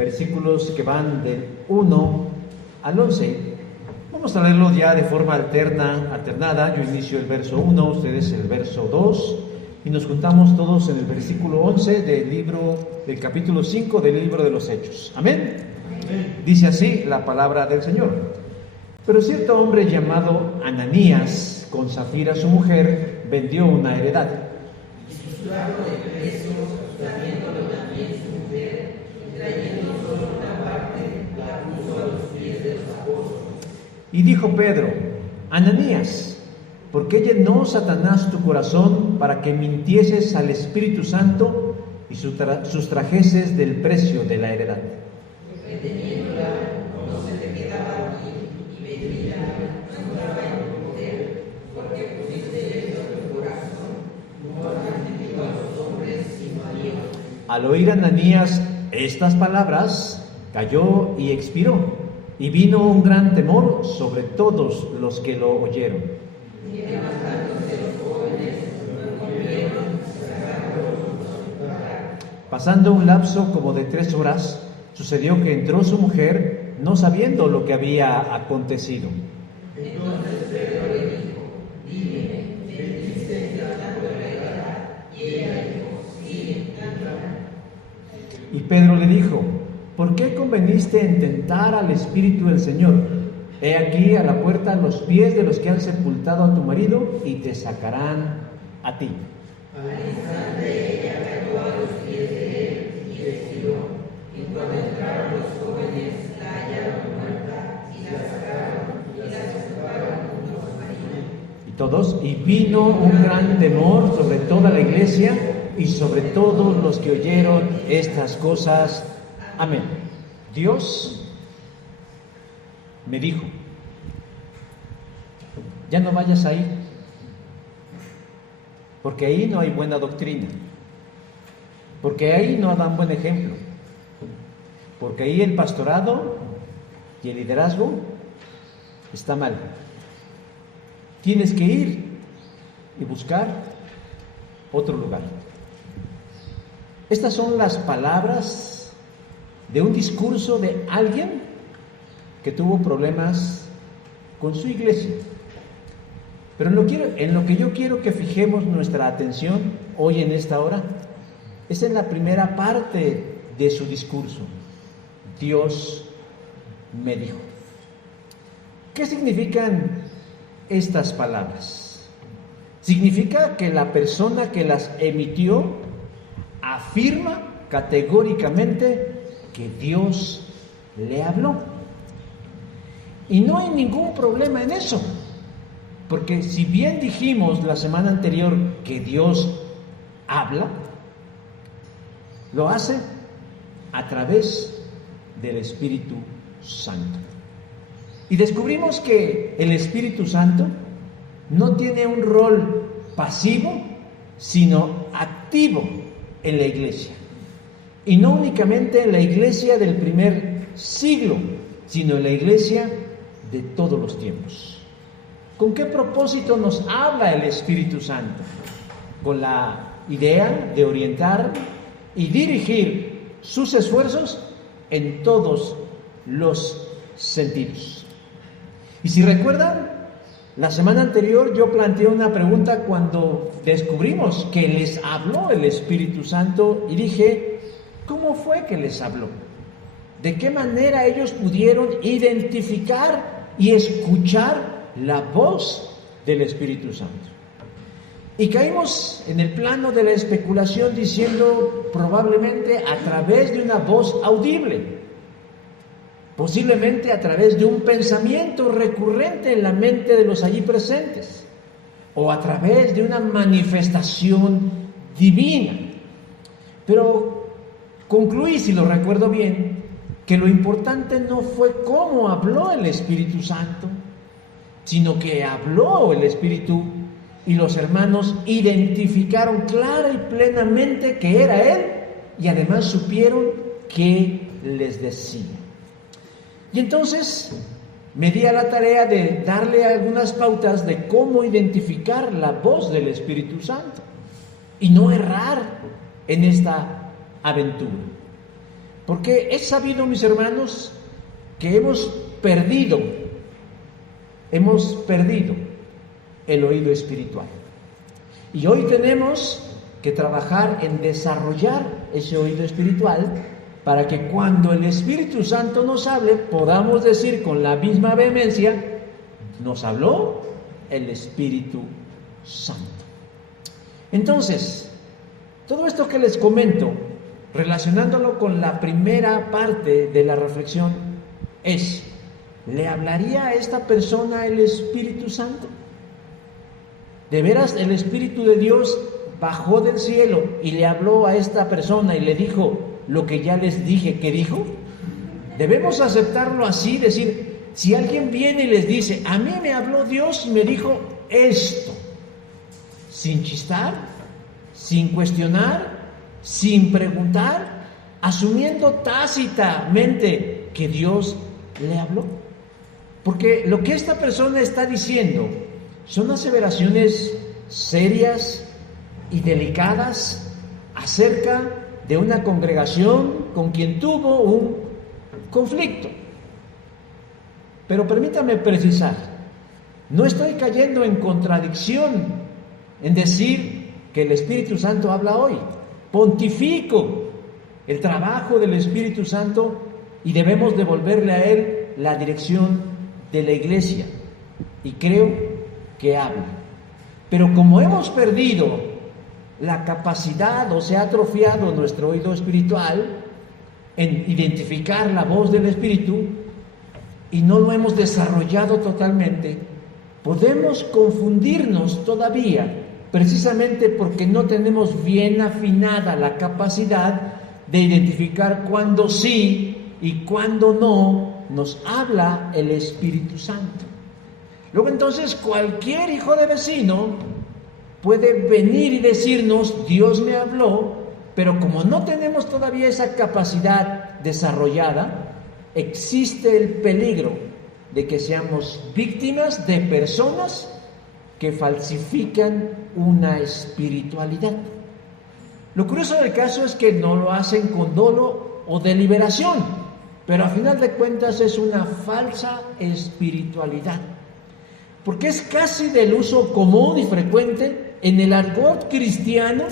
versículos que van del 1 al 11. Vamos a leerlo ya de forma alternada. Yo inicio el verso 1, ustedes el verso 2, y nos juntamos todos en el versículo 11 del capítulo 5 del libro de los Hechos. Amén. Dice así la palabra del Señor. Pero cierto hombre llamado Ananías, con Safira su mujer, vendió una heredad. Y dijo Pedro: Ananías, ¿por qué llenó Satanás tu corazón para que mintieses al Espíritu Santo y sustrajeses del precio de la heredad? Al oír Ananías estas palabras, cayó y expiró, y vino un gran temor sobre todos los que lo oyeron. Pasando un lapso como de 3 horas, sucedió que entró su mujer, no sabiendo lo que había acontecido. Y Pedro le dijo: ¿por qué conveniste en tentar al Espíritu del Señor? He aquí a la puerta los pies de los que han sepultado a tu marido y te sacarán a ti. Y todos, y vino un gran temor sobre toda la iglesia y sobre todos los que oyeron estas cosas. Amén. Dios me dijo: ya no vayas ahí, porque ahí no hay buena doctrina, porque ahí no dan buen ejemplo, porque ahí el pastorado y el liderazgo está mal. Tienes que ir y buscar otro lugar. Estas son las palabras de un discurso de alguien que tuvo problemas con su iglesia. Pero en lo que yo quiero que fijemos nuestra atención hoy en esta hora es en la primera parte de su discurso. Dios me dijo. ¿Qué significan estas palabras? Significa que la persona que las emitió afirma categóricamente que Dios le habló. Y no hay ningún problema en eso, porque si bien dijimos la semana anterior que Dios habla, lo hace a través del Espíritu Santo. Y descubrimos que el Espíritu Santo no tiene un rol pasivo, sino activo en la iglesia. Y no únicamente en la iglesia del primer siglo, sino en la iglesia de todos los tiempos. ¿Con qué propósito nos habla el Espíritu Santo? Con la idea de orientar y dirigir sus esfuerzos en todos los sentidos. Y si recuerdan, la semana anterior yo planteé una pregunta cuando descubrimos que les habló el Espíritu Santo y dije: ¿cómo fue que les habló? ¿De qué manera ellos pudieron identificar y escuchar la voz del Espíritu Santo? Y caímos en el plano de la especulación diciendo probablemente a través de una voz audible, posiblemente a través de un pensamiento recurrente en la mente de los allí presentes, o a través de una manifestación divina. Pero concluí, si lo recuerdo bien, que lo importante no fue cómo habló el Espíritu Santo, sino que habló el Espíritu y los hermanos identificaron clara y plenamente que era Él, y además supieron qué les decía. Y entonces me di a la tarea de darle algunas pautas de cómo identificar la voz del Espíritu Santo y no errar en esta aventura. Porque es sabido, mis hermanos, que hemos perdido el oído espiritual. Y hoy tenemos que trabajar en desarrollar ese oído espiritual para que cuando el Espíritu Santo nos hable, podamos decir con la misma vehemencia: nos habló el Espíritu Santo. Entonces, todo esto que les comento, relacionándolo con la primera parte de la reflexión, es: ¿le hablaría a esta persona el Espíritu Santo? ¿De veras el Espíritu de Dios bajó del cielo y le habló a esta persona y le dijo lo que ya les dije que dijo? Debemos aceptarlo así, decir, si alguien viene y les dice: a mí me habló Dios y me dijo esto, sin chistar, sin cuestionar, sin preguntar, asumiendo tácitamente que Dios le habló. Porque lo que esta persona está diciendo son aseveraciones serias y delicadas acerca de una congregación con quien tuvo un conflicto. Pero permítame precisar, no estoy cayendo en contradicción en decir que el Espíritu Santo habla hoy. Pontifico el trabajo del Espíritu Santo y debemos devolverle a Él la dirección de la iglesia. Y creo que habla. Pero como hemos perdido la capacidad o se ha atrofiado nuestro oído espiritual en identificar la voz del Espíritu y no lo hemos desarrollado totalmente, podemos confundirnos todavía, precisamente porque no tenemos bien afinada la capacidad de identificar cuándo sí y cuándo no nos habla el Espíritu Santo. Luego entonces cualquier hijo de vecino puede venir y decirnos: Dios me habló, pero como no tenemos todavía esa capacidad desarrollada, existe el peligro de que seamos víctimas de personas que falsifican una espiritualidad. Lo curioso del caso es que no lo hacen con dolo o deliberación, pero a final de cuentas es una falsa espiritualidad. Porque es casi del uso común y frecuente en el argot cristiano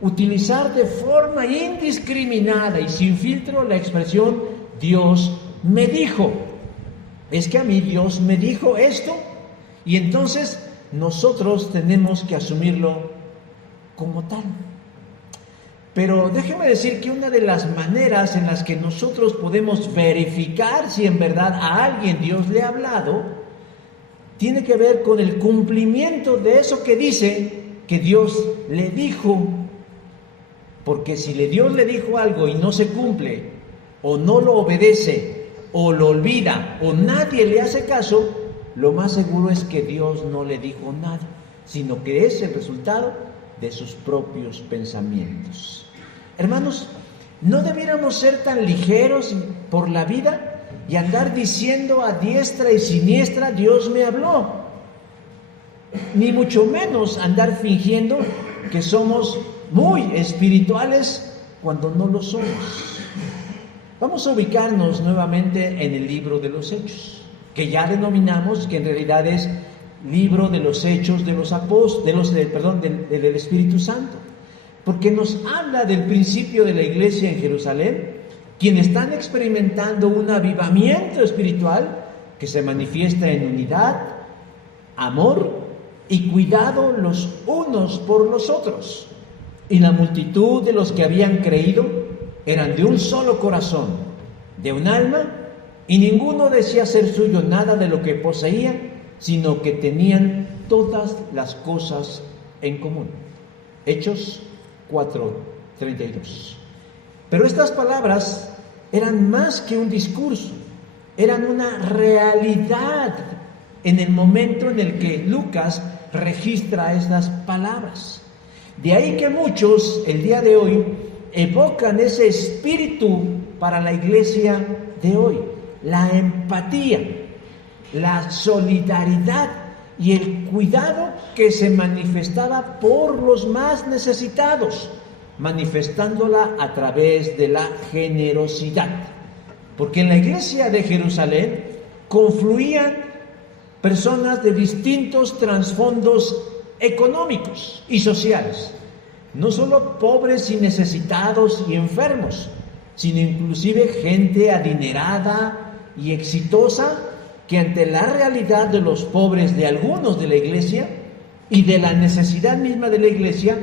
utilizar de forma indiscriminada y sin filtro la expresión Dios me dijo. Es que a mí Dios me dijo esto, y entonces nosotros tenemos que asumirlo como tal. Pero déjeme decir que una de las maneras en las que nosotros podemos verificar si en verdad a alguien Dios le ha hablado tiene que ver con el cumplimiento de eso que dice que Dios le dijo. Porque si Dios le dijo algo y no se cumple, o no lo obedece, o lo olvida, o nadie le hace caso, lo más seguro es que Dios no le dijo nada, sino que es el resultado de sus propios pensamientos. Hermanos, no debiéramos ser tan ligeros por la vida y andar diciendo a diestra y siniestra Dios me habló, ni mucho menos andar fingiendo que somos muy espirituales cuando no lo somos. Vamos a ubicarnos nuevamente en el libro de los Hechos, que ya denominamos que en realidad es libro de los Hechos de los Apóstoles, del Espíritu Santo, porque nos habla del principio de la iglesia en Jerusalén, quienes están experimentando un avivamiento espiritual que se manifiesta en unidad, amor y cuidado los unos por los otros. Y la multitud de los que habían creído eran de un solo corazón, de un alma, y ninguno decía ser suyo nada de lo que poseían, sino que tenían todas las cosas en común. Hechos 4:32. Pero estas palabras eran más que un discurso, eran una realidad en el momento en el que Lucas registra estas palabras. De ahí que muchos el día de hoy evocan ese espíritu para la iglesia de hoy, la empatía, la solidaridad y el cuidado que se manifestaba por los más necesitados, manifestándola a través de la generosidad. Porque en la iglesia de Jerusalén confluían personas de distintos trasfondos económicos y sociales. No solo pobres y necesitados y enfermos, sino inclusive gente adinerada y exitosa que ante la realidad de los pobres de algunos de la iglesia y de la necesidad misma de la iglesia,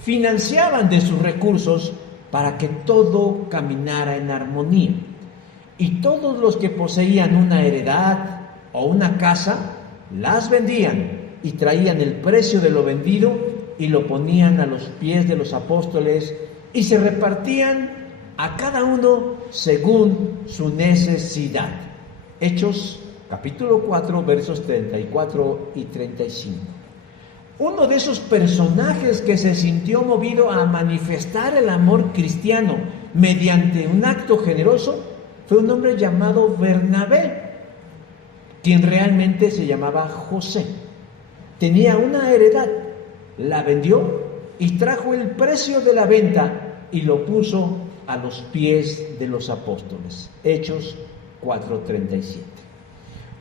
financiaban de sus recursos para que todo caminara en armonía. Y todos los que poseían una heredad o una casa, las vendían y traían el precio de lo vendido y lo ponían a los pies de los apóstoles y se repartían a cada uno según su necesidad. Hechos capítulo 4, versos 34 y 35. Uno de esos personajes que se sintió movido a manifestar el amor cristiano mediante un acto generoso fue un hombre llamado Bernabé, quien realmente se llamaba José. Tenía una heredad, la vendió y trajo el precio de la venta y lo puso a los pies de los apóstoles. Hechos 4:37.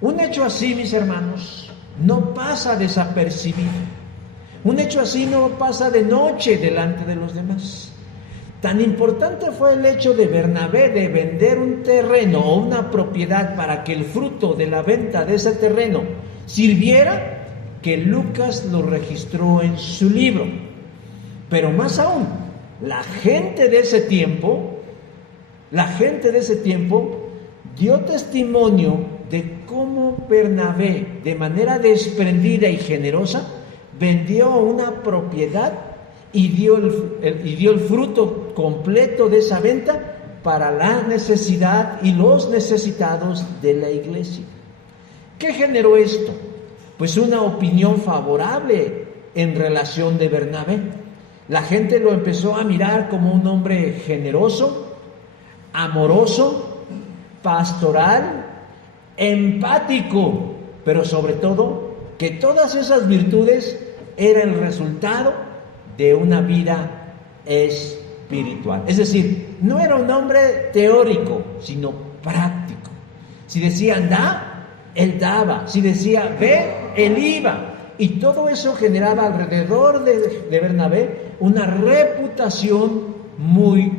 Un hecho así, mis hermanos, no pasa desapercibido. Un hecho así no pasa de noche delante de los demás. Tan importante fue el hecho de Bernabé de vender un terreno o una propiedad para que el fruto de la venta de ese terreno sirviera, que Lucas lo registró en su libro. Pero más aún, la gente de ese tiempo dio testimonio de cómo Bernabé, de manera desprendida y generosa, vendió una propiedad y dio el fruto completo de esa venta para la necesidad y los necesitados de la iglesia. ¿Qué generó esto? Pues una opinión favorable en relación de Bernabé. La gente lo empezó a mirar como un hombre generoso, amoroso, pastoral, empático, pero sobre todo que todas esas virtudes eran el resultado de una vida espiritual. Es decir, no era un hombre teórico, sino práctico. Si decían da, él daba. Si decía ve, él iba. Y todo eso generaba alrededor de Bernabé una reputación muy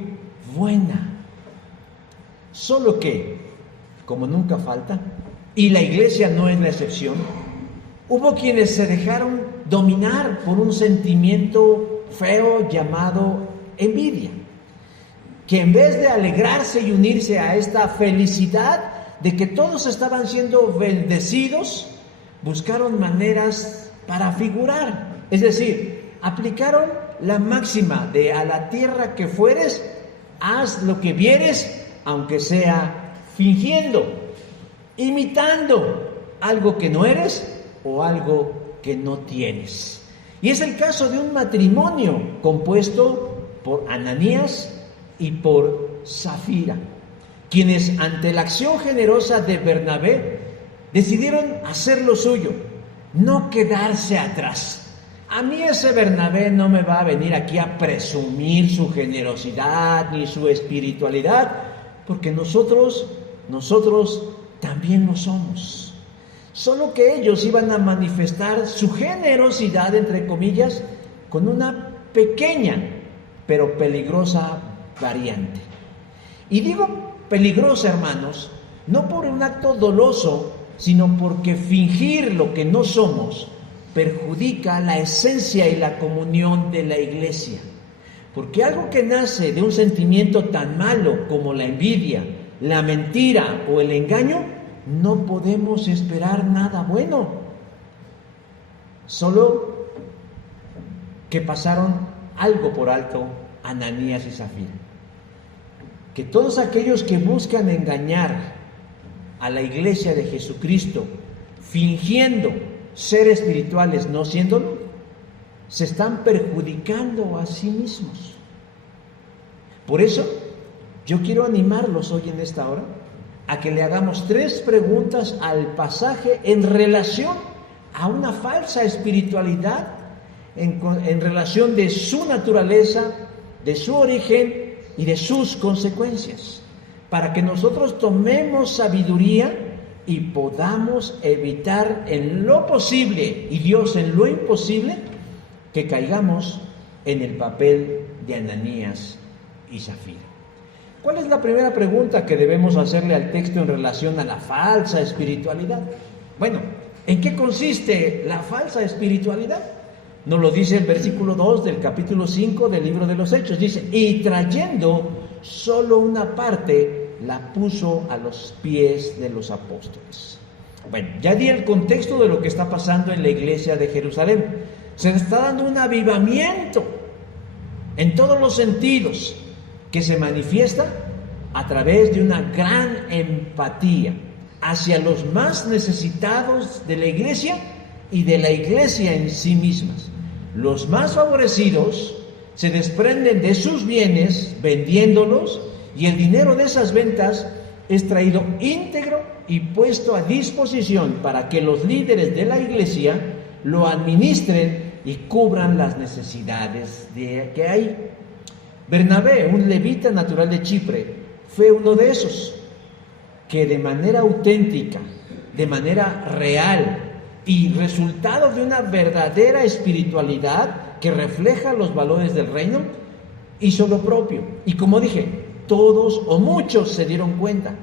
buena. Solo que, como nunca falta, y la iglesia no es la excepción, hubo quienes se dejaron dominar por un sentimiento feo llamado envidia, que en vez de alegrarse y unirse a esta felicidad de que todos estaban siendo bendecidos, buscaron maneras para figurar. Es decir, aplicaron la máxima de a la tierra que fueres, haz lo que vieres, aunque sea fingiendo, imitando algo que no eres o algo que no tienes. Y es el caso de un matrimonio compuesto por Ananías y por Zafira, quienes ante la acción generosa de Bernabé decidieron hacer lo suyo, no quedarse atrás. A mí ese Bernabé no me va a venir aquí a presumir su generosidad ni su espiritualidad, porque nosotros también lo somos. Solo que ellos iban a manifestar su generosidad, entre comillas, con una pequeña pero peligrosa variante. Y digo peligrosa, hermanos, no por un acto doloso, sino porque fingir lo que no somos perjudica la esencia y la comunión de la iglesia. Porque algo que nace de un sentimiento tan malo como la envidia, la mentira o el engaño, no podemos esperar nada bueno. Solo que pasaron algo por alto Ananías y Zafira. Que todos aquellos que buscan engañar a la iglesia de Jesucristo, fingiendo ser espirituales, no siéndolo, se están perjudicando a sí mismos. Por eso, yo quiero animarlos hoy en esta hora a que le hagamos 3 preguntas al pasaje en relación a una falsa espiritualidad, en relación de su naturaleza, de su origen y de sus consecuencias, para que nosotros tomemos sabiduría y podamos evitar en lo posible, y Dios en lo imposible, que caigamos en el papel de Ananías y Zafira. ¿Cuál es la primera pregunta que debemos hacerle al texto en relación a la falsa espiritualidad? Bueno, ¿en qué consiste la falsa espiritualidad? Nos lo dice el versículo 2 del capítulo 5 del libro de los Hechos. Dice, y trayendo solo una parte, la puso a los pies de los apóstoles. Bueno, ya di el contexto de lo que está pasando en la iglesia de Jerusalén. Se está dando un avivamiento en todos los sentidos, que se manifiesta a través de una gran empatía hacia los más necesitados de la iglesia y de la iglesia en sí mismas. Los más favorecidos se desprenden de sus bienes vendiéndolos, y el dinero de esas ventas es traído íntegro y puesto a disposición para que los líderes de la iglesia lo administren y cubran las necesidades que hay. Bernabé, un levita natural de Chipre, fue uno de esos que de manera auténtica, de manera real y resultado de una verdadera espiritualidad que refleja los valores del reino, hizo lo propio. Y como dije, todos o muchos se dieron cuenta.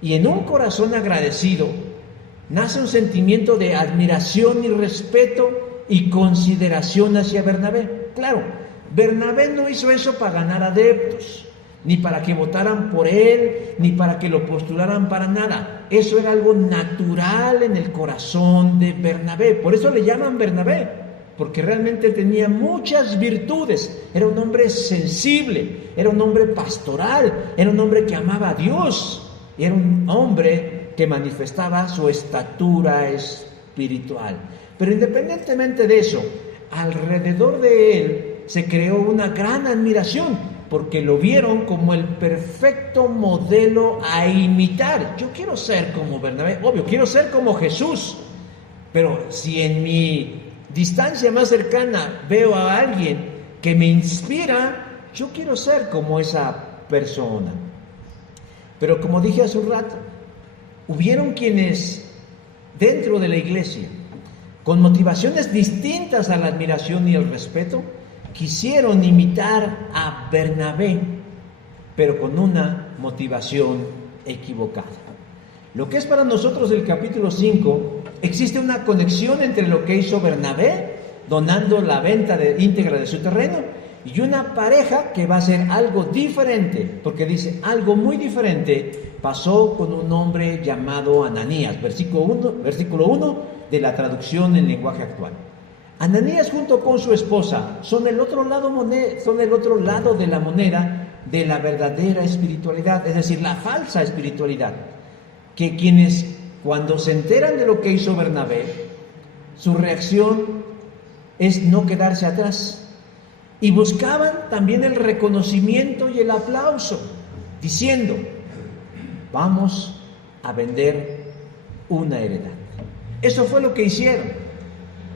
Y en un corazón agradecido nace un sentimiento de admiración y respeto y consideración hacia Bernabé. Claro, Bernabé no hizo eso para ganar adeptos, ni para que votaran por él, ni para que lo postularan para nada. Eso era algo natural en el corazón de Bernabé. Por eso le llaman Bernabé, porque realmente tenía muchas virtudes. Era un hombre sensible, era un hombre pastoral, era un hombre que amaba a Dios, y era un hombre que manifestaba su estatura espiritual. Pero independientemente de eso, alrededor de él se creó una gran admiración, porque lo vieron como el perfecto modelo a imitar. Yo quiero ser como Bernabé, obvio, quiero ser como Jesús, pero si en mi distancia más cercana veo a alguien que me inspira, yo quiero ser como esa persona. Pero como dije hace un rato, hubieron quienes dentro de la iglesia, con motivaciones distintas a la admiración y el respeto, quisieron imitar a Bernabé, pero con una motivación equivocada. Lo que es para nosotros el capítulo 5, existe una conexión entre lo que hizo Bernabé, donando la venta íntegra de su terreno, y una pareja que va a hacer algo diferente, porque dice, algo muy diferente pasó con un hombre llamado Ananías, versículo 1 de la traducción en lenguaje actual. Ananías junto con su esposa son el otro lado de la moneda de la verdadera espiritualidad, es decir, la falsa espiritualidad, que quienes cuando se enteran de lo que hizo Bernabé, su reacción es no quedarse atrás, y buscaban también el reconocimiento y el aplauso, diciendo, vamos a vender una heredad. Eso fue lo que hicieron.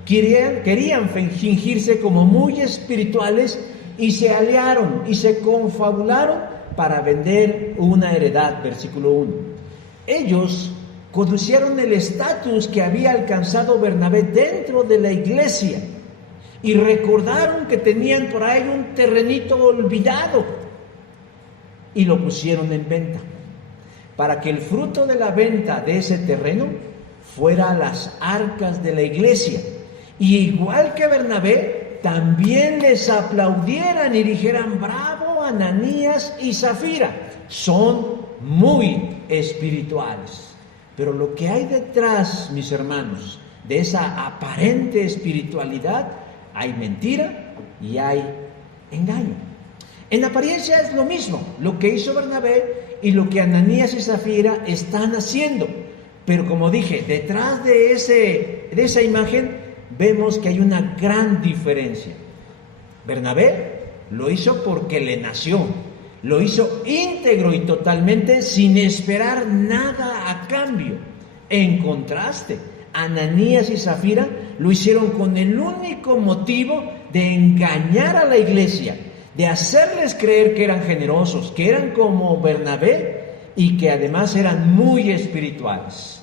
Querían fingirse como muy espirituales y se aliaron y se confabularon para vender una heredad, versículo 1. Ellos codiciaron el estatus que había alcanzado Bernabé dentro de la iglesia y recordaron que tenían por ahí un terrenito olvidado y lo pusieron en venta para que el fruto de la venta de ese terreno fuera a las arcas de la iglesia. Y igual que Bernabé, también les aplaudieran y dijeran, bravo Ananías y Zafira, son muy espirituales. Pero lo que hay detrás, mis hermanos, de esa aparente espiritualidad, hay mentira y hay engaño. En apariencia es lo mismo, lo que hizo Bernabé y lo que Ananías y Zafira están haciendo. Pero como dije, detrás de esa imagen, vemos que hay una gran diferencia. Bernabé lo hizo porque le nació, lo hizo íntegro y totalmente sin esperar nada a cambio. En contraste, Ananías y Zafira lo hicieron con el único motivo de engañar a la iglesia, de hacerles creer que eran generosos, que eran como Bernabé y que además eran muy espirituales.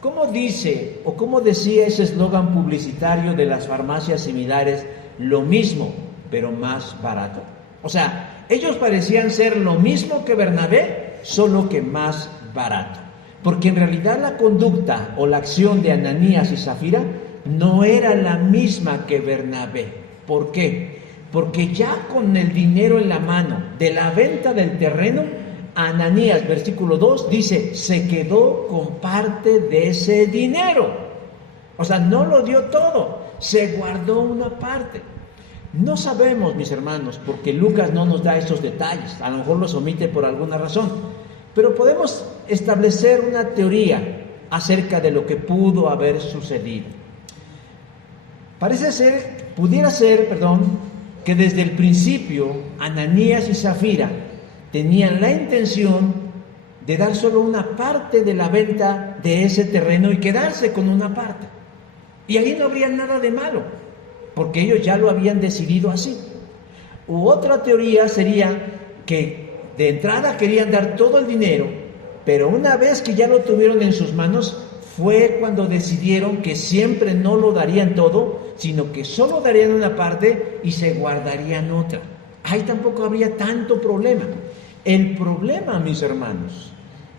¿Cómo dice o cómo decía ese eslogan publicitario de las farmacias similares? Lo mismo, pero más barato. O sea, ellos parecían ser lo mismo que Bernabé, solo que más barato. Porque en realidad la conducta o la acción de Ananías y Zafira no era la misma que Bernabé. ¿Por qué? Porque ya con el dinero en la mano de la venta del terreno, Ananías, versículo 2, dice, se quedó con parte de ese dinero. O sea, no lo dio todo, se guardó una parte. No sabemos, mis hermanos, porque Lucas no nos da esos detalles, a lo mejor los omite por alguna razón, pero podemos establecer una teoría acerca de lo que pudo haber sucedido. Pudiera ser, que desde el principio Ananías y Zafira tenían la intención de dar solo una parte de la venta de ese terreno y quedarse con una parte. Y ahí no habría nada de malo, porque ellos ya lo habían decidido así. U otra teoría sería que de entrada querían dar todo el dinero, pero una vez que ya lo tuvieron en sus manos, fue cuando decidieron que siempre no lo darían todo, sino que solo darían una parte y se guardarían otra. Ahí tampoco habría tanto problema. El problema, mis hermanos,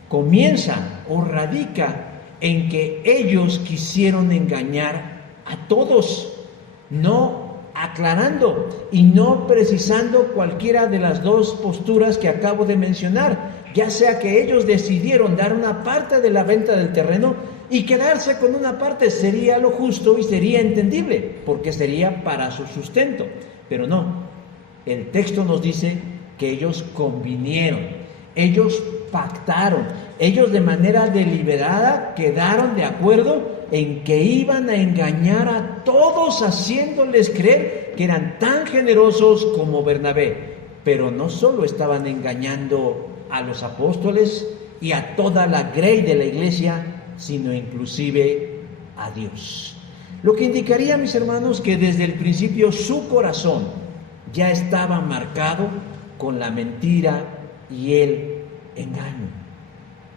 comienza o radica en que ellos quisieron engañar a todos, no aclarando y no precisando cualquiera de las dos posturas que acabo de mencionar, ya sea que ellos decidieron dar una parte de la venta del terreno y quedarse con una parte, sería lo justo y sería entendible, porque sería para su sustento, pero no, el texto nos dice que ellos convinieron, ellos pactaron, ellos de manera deliberada quedaron de acuerdo en que iban a engañar a todos, haciéndoles creer que eran tan generosos como Bernabé. Pero no solo estaban engañando a los apóstoles y a toda la grey de la iglesia, sino inclusive a Dios. Lo que indicaría, mis hermanos, que desde el principio su corazón ya estaba marcado con la mentira y el engaño.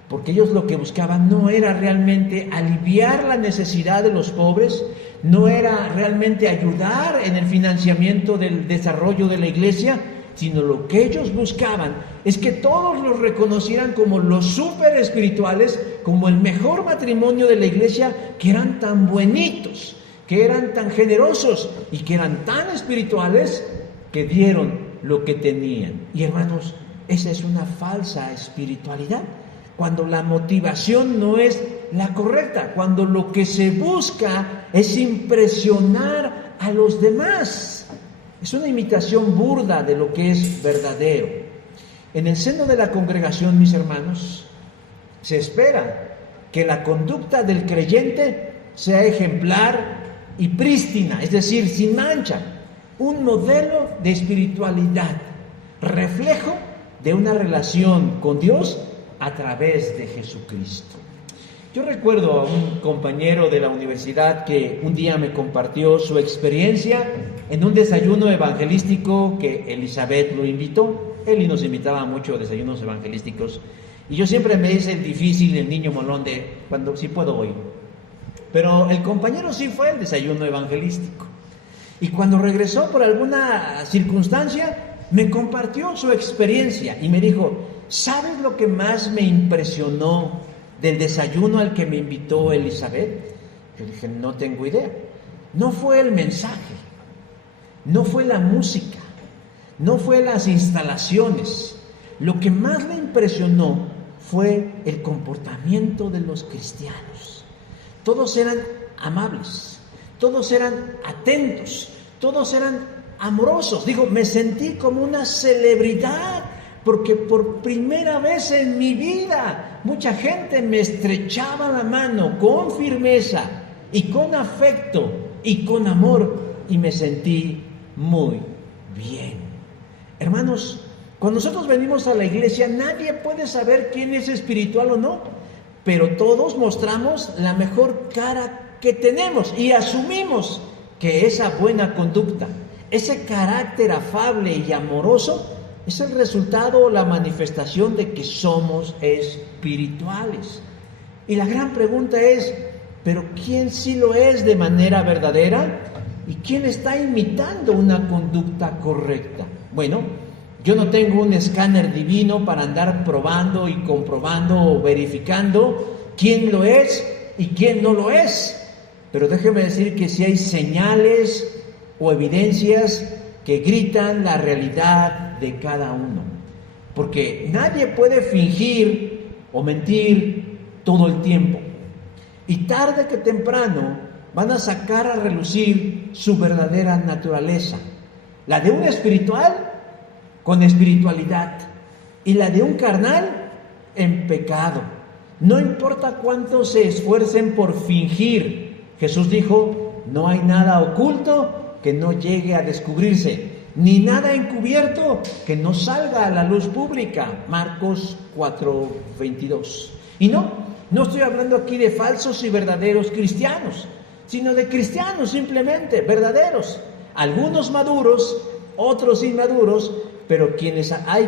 Porque ellos lo que buscaban no era realmente aliviar la necesidad de los pobres, no era realmente ayudar en el financiamiento del desarrollo de la iglesia, sino lo que ellos buscaban es que todos los reconocieran como los súper espirituales, como el mejor matrimonio de la iglesia, que eran tan buenitos, que eran tan generosos y que eran tan espirituales que dieron lo que tenían. Y hermanos, esa es una falsa espiritualidad, cuando la motivación no es la correcta, cuando lo que se busca es impresionar a los demás. Es una imitación burda de lo que es verdadero. En el seno de la congregación, mis hermanos, se espera que la conducta del creyente sea ejemplar y prístina, es decir, sin mancha, un modelo de espiritualidad, reflejo de una relación con Dios a través de Jesucristo. Yo recuerdo a un compañero de la universidad que un día me compartió su experiencia en un desayuno evangelístico que Elizabeth lo invitó. Él nos invitaba mucho a desayunos evangelísticos y yo siempre me hice el difícil, el niño molón de cuando sí puedo voy. Pero el compañero sí fue al desayuno evangelístico y cuando regresó por alguna circunstancia me compartió su experiencia y me dijo: ¿sabes lo que más me impresionó del desayuno al que me invitó Elizabeth? Yo dije: no tengo idea. No fue el mensaje, no fue la música, no fue las instalaciones. Lo que más me impresionó fue el comportamiento de los cristianos. Todos eran amables, todos eran atentos, todos eran amorosos. Digo, me sentí como una celebridad, porque por primera vez en mi vida mucha gente me estrechaba la mano con firmeza y con afecto y con amor, y me sentí muy bien. Hermanos, cuando nosotros venimos a la iglesia, nadie puede saber quién es espiritual o no, pero todos mostramos la mejor cara que tenemos y asumimos que esa buena conducta, Ese carácter afable y amoroso es el resultado o la manifestación de que somos espirituales. Y la gran pregunta es, ¿pero quién sí lo es de manera verdadera? ¿Y quién está imitando una conducta correcta? Bueno, yo no tengo un escáner divino para andar probando y comprobando o verificando quién lo es y quién no lo es. Pero déjeme decir que sí hay señales o evidencias que gritan la realidad de cada uno. Porque nadie puede fingir o mentir todo el tiempo. Y tarde que temprano van a sacar a relucir su verdadera naturaleza. La de un espiritual con espiritualidad y la de un carnal en pecado. No importa cuánto se esfuercen por fingir. Jesús dijo, no hay nada oculto que no llegue a descubrirse, ni nada encubierto que no salga a la luz pública. Marcos 4:22. Y no estoy hablando aquí de falsos y verdaderos cristianos, sino de cristianos simplemente, verdaderos. Algunos maduros, otros inmaduros, pero hay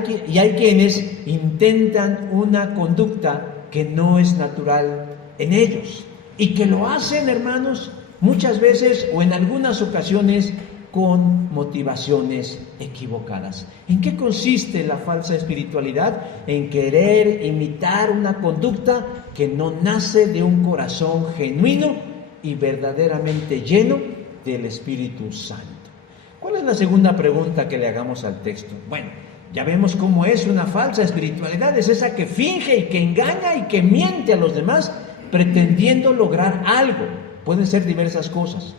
quienes intentan una conducta que no es natural en ellos. Y que lo hacen, hermanos, muchas veces o en algunas ocasiones con motivaciones equivocadas. ¿En qué consiste la falsa espiritualidad? En querer imitar una conducta que no nace de un corazón genuino y verdaderamente lleno del Espíritu Santo. ¿Cuál es la segunda pregunta que le hagamos al texto? Bueno, ya vemos cómo es una falsa espiritualidad. Es esa que finge y que engaña y que miente a los demás pretendiendo lograr algo. Pueden ser diversas cosas.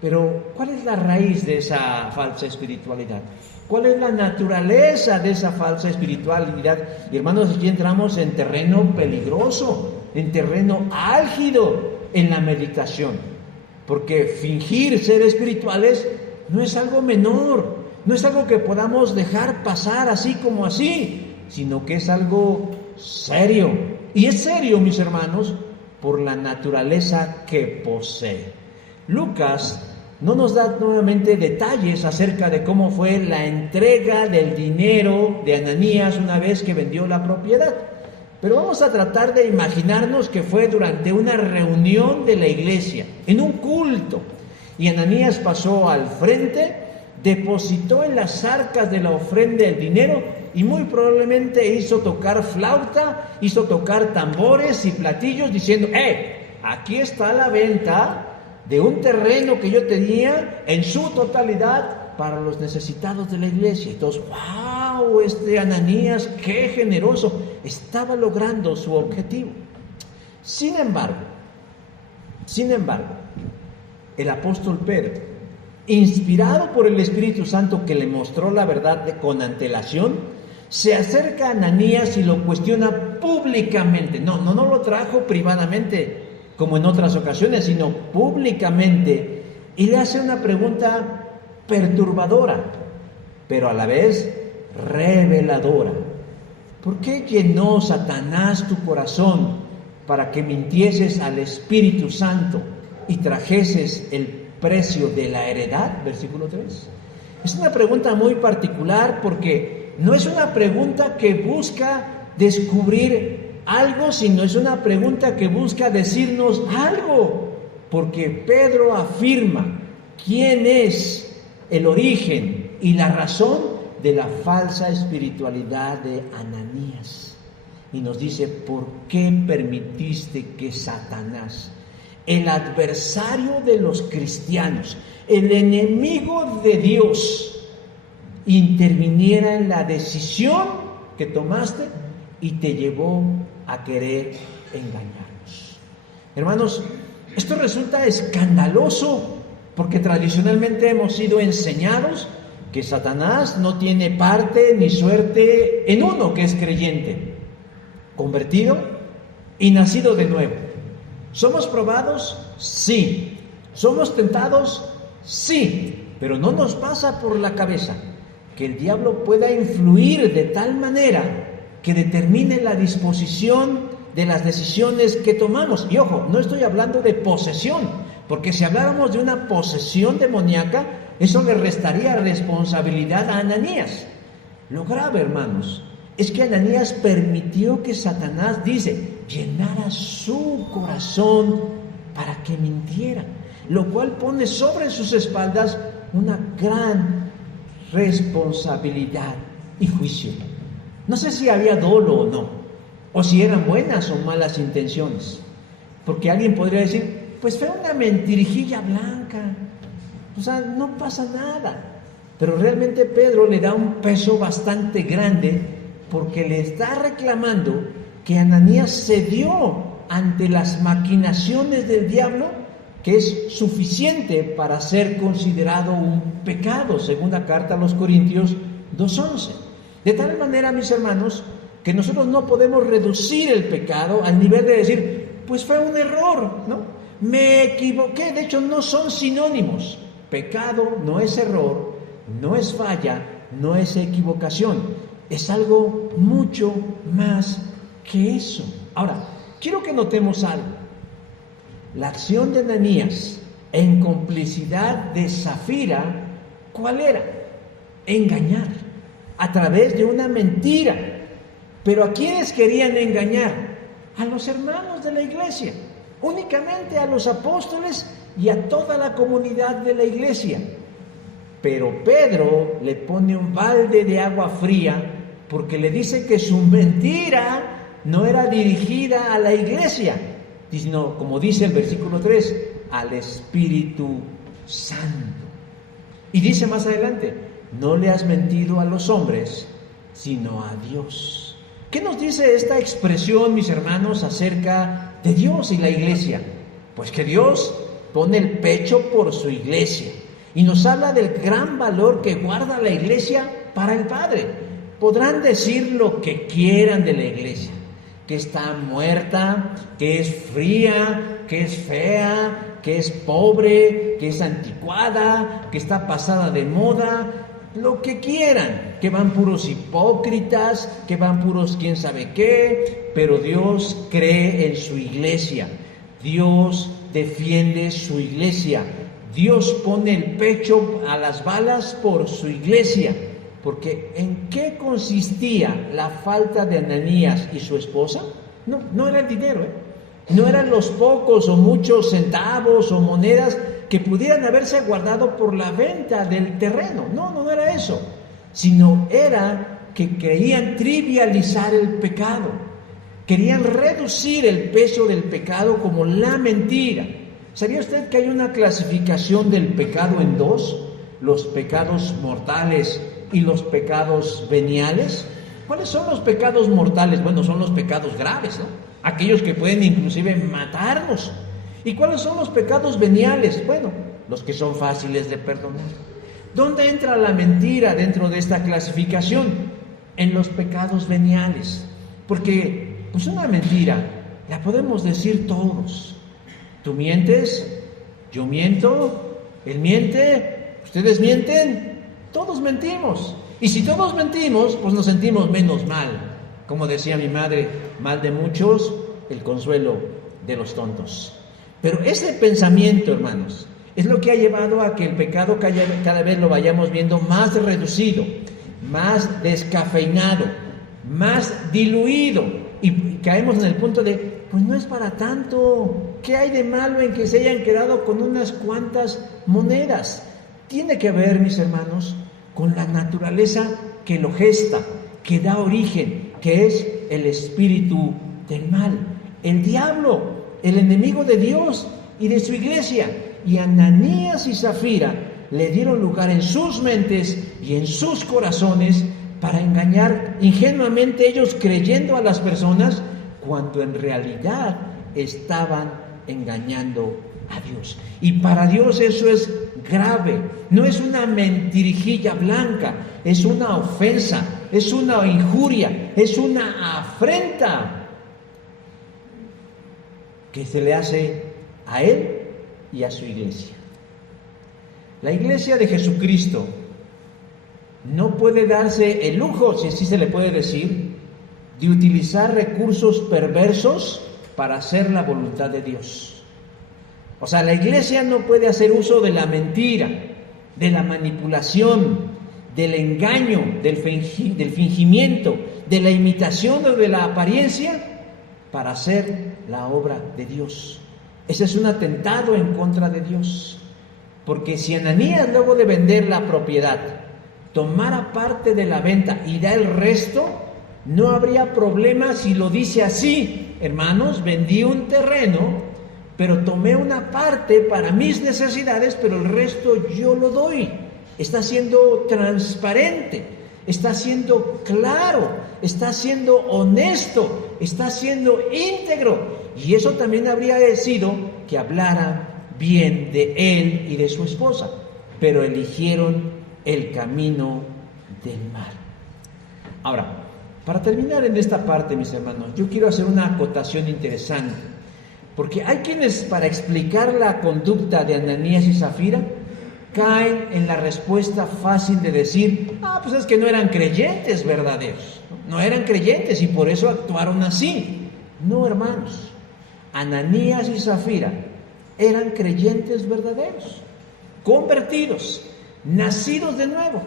Pero, ¿cuál es la raíz de esa falsa espiritualidad? ¿Cuál es la naturaleza de esa falsa espiritualidad? Y hermanos, aquí entramos en terreno peligroso, en terreno álgido en la meditación. Porque fingir ser espirituales no es algo menor, no es algo que podamos dejar pasar así como así, sino que es algo serio. Y es serio, mis hermanos, por la naturaleza que posee. Lucas no nos da nuevamente detalles acerca de cómo fue la entrega del dinero de Ananías una vez que vendió la propiedad. Pero vamos a tratar de imaginarnos que fue durante una reunión de la iglesia, en un culto. Y Ananías pasó al frente, depositó en las arcas de la ofrenda el dinero y muy probablemente hizo tocar flauta, hizo tocar tambores y platillos diciendo, aquí está la venta de un terreno que yo tenía en su totalidad para los necesitados de la iglesia. Y todos, ¡wow! Ananías, qué generoso, estaba logrando su objetivo. Sin embargo, el apóstol Pedro, inspirado por el Espíritu Santo que le mostró la verdad con antelación, se acerca a Ananías y lo cuestiona públicamente. No lo trajo privadamente como en otras ocasiones, sino públicamente, y le hace una pregunta perturbadora, pero a la vez reveladora. ¿Por qué llenó Satanás tu corazón para que mintieses al Espíritu Santo y trajeses el precio de la heredad? Versículo 3. Es una pregunta muy particular porque no es una pregunta que busca descubrir algo, sino es una pregunta que busca decirnos algo, porque Pedro afirma quién es el origen y la razón de la falsa espiritualidad de Ananías. Y nos dice, ¿por qué permitiste que Satanás, el adversario de los cristianos, el enemigo de Dios, interviniera en la decisión que tomaste y te llevó a querer engañarnos? Hermanos, esto resulta escandaloso porque tradicionalmente hemos sido enseñados que Satanás no tiene parte ni suerte en uno que es creyente, convertido y nacido de nuevo. ¿Somos probados? Sí. ¿Somos tentados? Sí. Pero no nos pasa por la cabeza que el diablo pueda influir de tal manera que determine la disposición de las decisiones que tomamos. Y ojo, no estoy hablando de posesión, porque si habláramos de una posesión demoníaca, Eso le restaría responsabilidad a Ananías. Lo grave, hermanos, es que Ananías permitió que Satanás, llenara su corazón para que mintiera, lo cual pone sobre sus espaldas una gran responsabilidad y juicio. No sé si había dolo o no, o si eran buenas o malas intenciones, porque alguien podría decir, pues fue una mentirijilla blanca, o sea, no pasa nada. Pero realmente Pedro le da un peso bastante grande porque le está reclamando que Ananías cedió ante las maquinaciones del diablo, que es suficiente para ser considerado un pecado, segunda carta a los Corintios 2:11. De tal manera, mis hermanos, que nosotros no podemos reducir el pecado al nivel de decir, pues fue un error, ¿no? Me equivoqué. De hecho, no son sinónimos. Pecado no es error, no es falla, no es equivocación. Es algo mucho más que eso. Ahora, quiero que notemos algo. La acción de Ananías en complicidad de Zafira, ¿cuál era? Engañar a través de una mentira. ¿Pero a quiénes querían engañar? A los hermanos de la iglesia, únicamente a los apóstoles y a toda la comunidad de la iglesia. Pero Pedro le pone un balde de agua fría porque le dice que su mentira no era dirigida a la iglesia, sino, como dice el versículo 3, al Espíritu Santo. Y dice más adelante, no le has mentido a los hombres, sino a Dios. ¿Qué nos dice esta expresión, mis hermanos, acerca de Dios y la iglesia? Pues que Dios pone el pecho por su iglesia y nos habla del gran valor que guarda la iglesia para el Padre. Podrán decir lo que quieran de la iglesia, que está muerta, que es fría, que es fea, que es pobre, que es anticuada, que está pasada de moda, lo que quieran, que van puros hipócritas, que van puros quién sabe qué, pero Dios cree en su iglesia, Dios defiende su iglesia, Dios pone el pecho a las balas por su iglesia. Porque ¿en qué consistía la falta de Ananías y su esposa? No era el dinero, no eran los pocos o muchos centavos o monedas que pudieran haberse guardado por la venta del terreno. No era eso, sino era que querían trivializar el pecado, querían reducir el peso del pecado como la mentira. ¿Sabía usted que hay una clasificación del pecado en dos? Los pecados mortales y los pecados veniales. ¿Cuáles son los pecados mortales? Bueno, son los pecados graves, ¿no? Aquellos que pueden inclusive matarnos. ¿Y cuáles son los pecados veniales? Bueno, los que son fáciles de perdonar. ¿Dónde entra la mentira dentro de esta clasificación? En los pecados veniales. Porque, pues una mentira la podemos decir todos. Tú mientes, yo miento, él miente, ustedes mienten. Todos mentimos. Y si todos mentimos, pues nos sentimos menos mal. Como decía mi madre, mal de muchos, el consuelo de los tontos. Pero ese pensamiento, hermanos, es lo que ha llevado a que el pecado cada vez lo vayamos viendo más reducido, más descafeinado, más diluido. Y caemos en el punto de, pues no es para tanto. ¿Qué hay de malo en que se hayan quedado con unas cuantas monedas? Tiene que ver, mis hermanos, con la naturaleza que lo gesta, que da origen, que es el espíritu del mal, el diablo, el enemigo de Dios y de su iglesia. Y Ananías y Zafira le dieron lugar en sus mentes y en sus corazones para engañar ingenuamente, ellos creyendo a las personas, cuando en realidad estaban engañando a Dios. Y para Dios eso es grave, no es una mentirijilla blanca, es una ofensa, es una injuria, es una afrenta que se le hace a Él y a su iglesia. La iglesia de Jesucristo no puede darse el lujo, si así se le puede decir, de utilizar recursos perversos para hacer la voluntad de Dios. O sea, la iglesia no puede hacer uso de la mentira, de la manipulación, del engaño, del fingimiento, de la imitación o de la apariencia para hacer la obra de Dios. Ese es un atentado en contra de Dios. Porque si Ananías, luego de vender la propiedad, tomara parte de la venta y da el resto, no habría problema si lo dice así: hermanos, vendí un terreno, pero tomé una parte para mis necesidades, pero el resto yo lo doy. Está siendo transparente, está siendo claro, está siendo honesto, está siendo íntegro. Y eso también habría sido que hablara bien de él y de su esposa, pero eligieron el camino del mal. Ahora, para terminar en esta parte, mis hermanos, yo quiero hacer una acotación interesante, porque hay quienes, para explicar la conducta de Ananías y Zafira, caen en la respuesta fácil de decir: pues es que no eran creyentes verdaderos, no eran creyentes y por eso actuaron así. No, hermanos, Ananías y Zafira eran creyentes verdaderos, convertidos, nacidos de nuevo,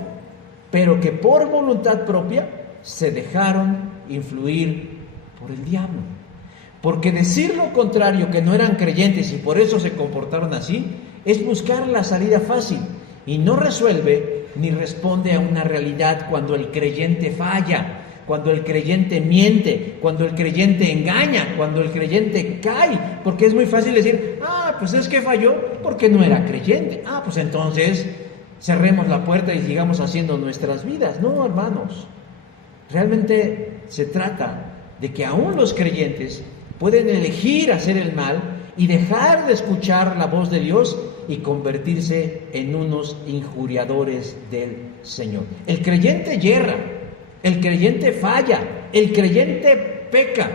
pero que por voluntad propia se dejaron influir por el diablo. Porque decir lo contrario, que no eran creyentes y por eso se comportaron así, es buscar la salida fácil y no resuelve ni responde a una realidad cuando el creyente falla, cuando el creyente miente, cuando el creyente engaña, cuando el creyente cae. Porque es muy fácil decir: pues es que falló porque no era creyente. Pues entonces cerremos la puerta y sigamos haciendo nuestras vidas. No, hermanos, realmente se trata de que aún los creyentes pueden elegir hacer el mal y dejar de escuchar la voz de Dios y convertirse en unos injuriadores del Señor. El creyente yerra, el creyente falla, el creyente peca,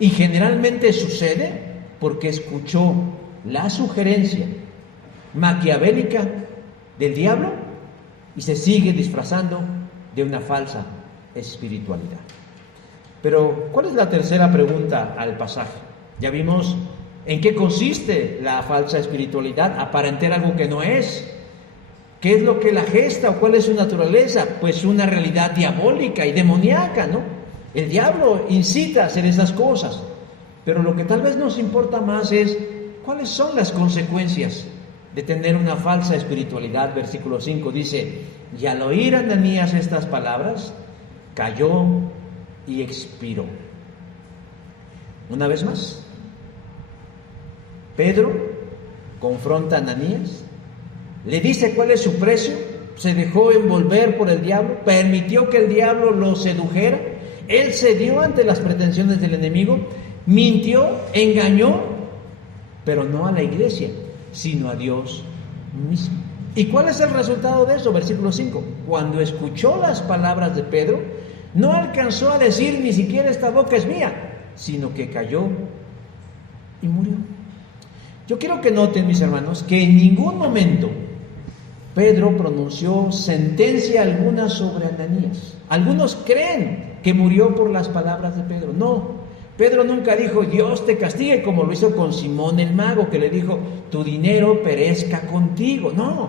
y generalmente sucede porque escuchó la sugerencia maquiavélica del diablo y se sigue disfrazando de una falsa espiritualidad. Pero, ¿cuál es la tercera pregunta al pasaje? Ya vimos en qué consiste la falsa espiritualidad: aparentar algo que no es. ¿Qué es lo que la gesta o cuál es su naturaleza? Pues una realidad diabólica y demoníaca, ¿no? El diablo incita a hacer esas cosas. Pero lo que tal vez nos importa más es cuáles son las consecuencias de tener una falsa espiritualidad. Versículo 5 dice: y al oír Ananías estas palabras, cayó y expiró. Una vez más, Pedro confronta a Ananías, le dice cuál es su precio, se dejó envolver por el diablo, permitió que el diablo lo sedujera, él cedió ante las pretensiones del enemigo, mintió, engañó, pero no a la iglesia, sino a Dios mismo. ¿Y cuál es el resultado de eso? Versículo 5. Cuando escuchó las palabras de Pedro, no alcanzó a decir ni siquiera: esta boca es mía, sino que cayó y murió. Yo quiero que noten, mis hermanos, que en ningún momento Pedro pronunció sentencia alguna sobre Ananías. Algunos creen que murió por las palabras de Pedro. No, Pedro nunca dijo: Dios te castigue, como lo hizo con Simón el mago, que le dijo: tu dinero perezca contigo. No,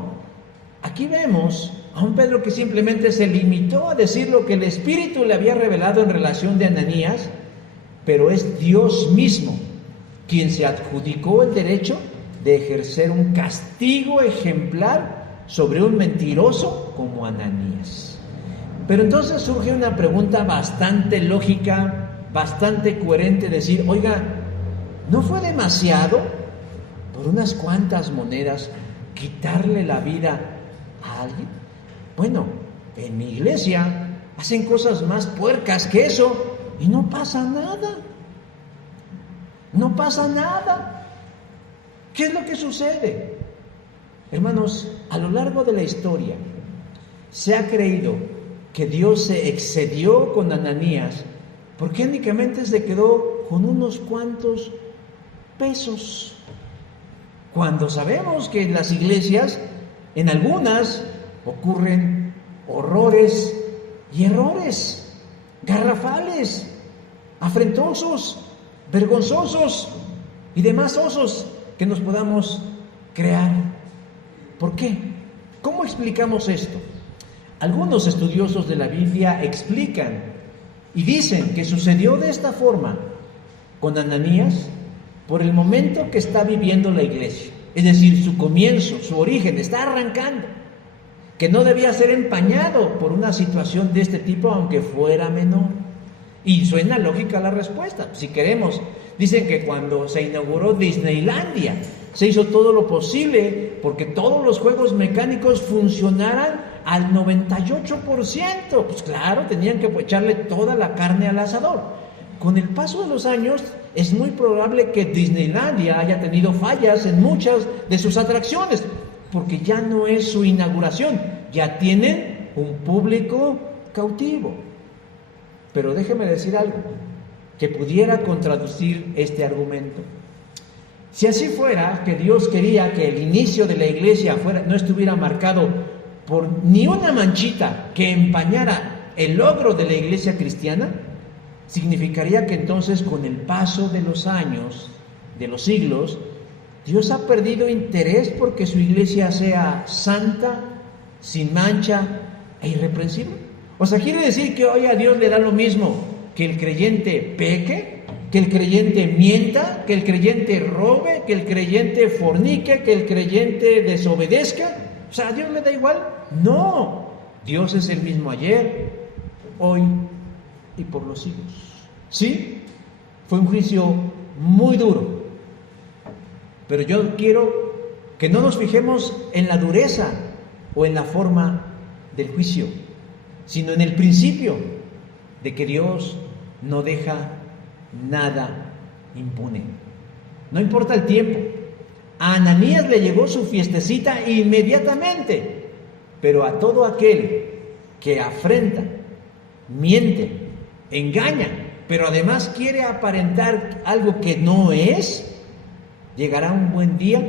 aquí vemos a un Pedro que simplemente se limitó a decir lo que el Espíritu le había revelado en relación de Ananías, pero es Dios mismo quien se adjudicó el derecho de ejercer un castigo ejemplar sobre un mentiroso como Ananías. Pero entonces surge una pregunta bastante lógica, bastante coherente: decir: oiga, ¿no fue demasiado por unas cuantas monedas quitarle la vida a alguien? Bueno, en mi iglesia hacen cosas más puercas que eso y no pasa nada. No pasa nada. ¿Qué es lo que sucede? Hermanos, a lo largo de la historia se ha creído que Dios se excedió con Ananías porque únicamente se quedó con unos cuantos pesos, cuando sabemos que en las iglesias, en algunas, ocurren horrores y errores garrafales, afrentosos, vergonzosos y demás osos que nos podamos crear. ¿Por qué? ¿cómo explicamos esto? Algunos estudiosos de la Biblia explican y dicen que sucedió de esta forma con Ananías por el momento que está viviendo la iglesia. Es decir, su comienzo, su origen, está arrancando, que no debía ser empañado por una situación de este tipo, aunque fuera menor. Y suena lógica la respuesta. Si queremos, dicen que cuando se inauguró Disneylandia, se hizo todo lo posible porque todos los juegos mecánicos funcionaran al 98%. Pues claro, tenían que echarle toda la carne al asador. Con el paso de los años, es muy probable que Disneylandia haya tenido fallas en muchas de sus atracciones, porque ya no es su inauguración, ya tienen un público cautivo. Pero déjeme decir algo que pudiera contradecir este argumento. Si así fuera, que Dios quería que el inicio de la iglesia no estuviera marcado por ni una manchita que empañara el logro de la iglesia cristiana, significaría que entonces con el paso de los años, de los siglos, Dios ha perdido interés porque su iglesia sea santa, sin mancha e irreprensible. O sea, quiere decir que hoy a Dios le da lo mismo que el creyente peque, que el creyente mienta, que el creyente robe, que el creyente fornique, que el creyente desobedezca. O sea, ¿a Dios le da igual? No, Dios es el mismo ayer, hoy y por los siglos. Sí, fue un juicio muy duro, pero yo quiero que no nos fijemos en la dureza o en la forma del juicio, sino en el principio de que Dios no deja nada impune. No importa el tiempo. A Ananías le llegó su fiestecita inmediatamente, pero a todo aquel que afrenta, miente, engaña, pero además quiere aparentar algo que no es, llegará un buen día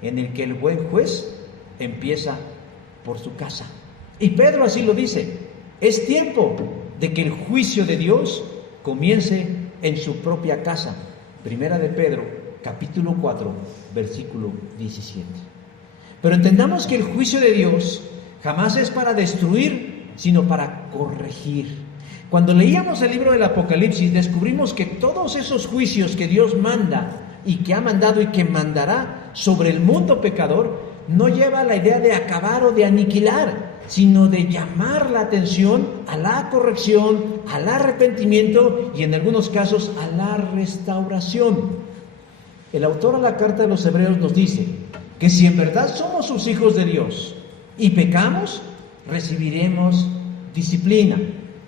en el que el buen juez empieza por su casa. Y Pedro así lo dice: es tiempo de que el juicio de Dios comience en su propia casa. Primera de Pedro, capítulo 4, versículo 17. Pero entendamos que el juicio de Dios jamás es para destruir, sino para corregir. Cuando leíamos el libro del Apocalipsis, descubrimos que todos esos juicios que Dios manda y que ha mandado y que mandará sobre el mundo pecador, no lleva la idea de acabar o de aniquilar, sino de llamar la atención a la corrección, al arrepentimiento y en algunos casos a la restauración. El autor a la carta de los Hebreos nos dice que si en verdad somos sus hijos de Dios y pecamos, recibiremos disciplina.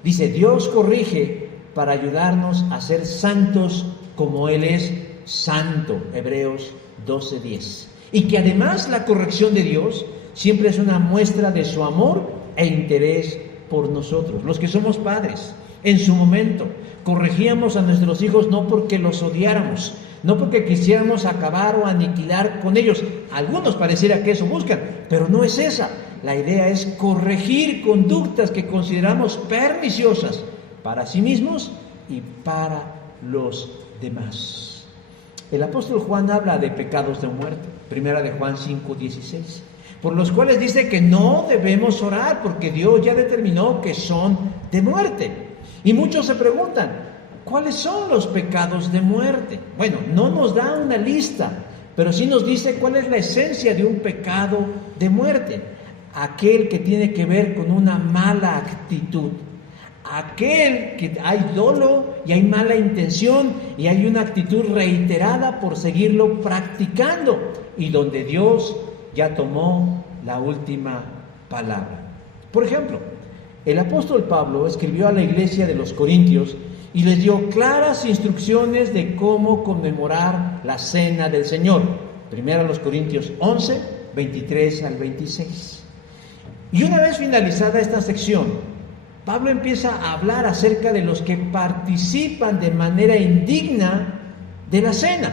Dice, Dios corrige para ayudarnos a ser santos como Él es santo. Hebreos 12:10. Y que además la corrección de Dios siempre es una muestra de su amor e interés por nosotros, los que somos padres. En su momento corregíamos a nuestros hijos no porque los odiáramos, no porque quisiéramos acabar o aniquilar con ellos. Algunos pareciera que eso buscan, pero no es esa. La idea es corregir conductas que consideramos perniciosas para sí mismos y para los demás. El apóstol Juan habla de pecados de muerte, primera de Juan 5:16, por los cuales dice que no debemos orar porque Dios ya determinó que son de muerte. Y muchos se preguntan, ¿cuáles son los pecados de muerte? Bueno, no nos da una lista, pero sí nos dice cuál es la esencia de un pecado de muerte. Aquel que tiene que ver con una mala actitud, aquel que hay dolo y hay mala intención y hay una actitud reiterada por seguirlo practicando y donde Dios ya tomó la última palabra. Por ejemplo, el apóstol Pablo escribió a la iglesia de los Corintios y les dio claras instrucciones de cómo conmemorar la cena del Señor. Primero a los Corintios 11, 23 al 26. Y una vez finalizada esta sección, Pablo empieza a hablar acerca de los que participan de manera indigna de la cena,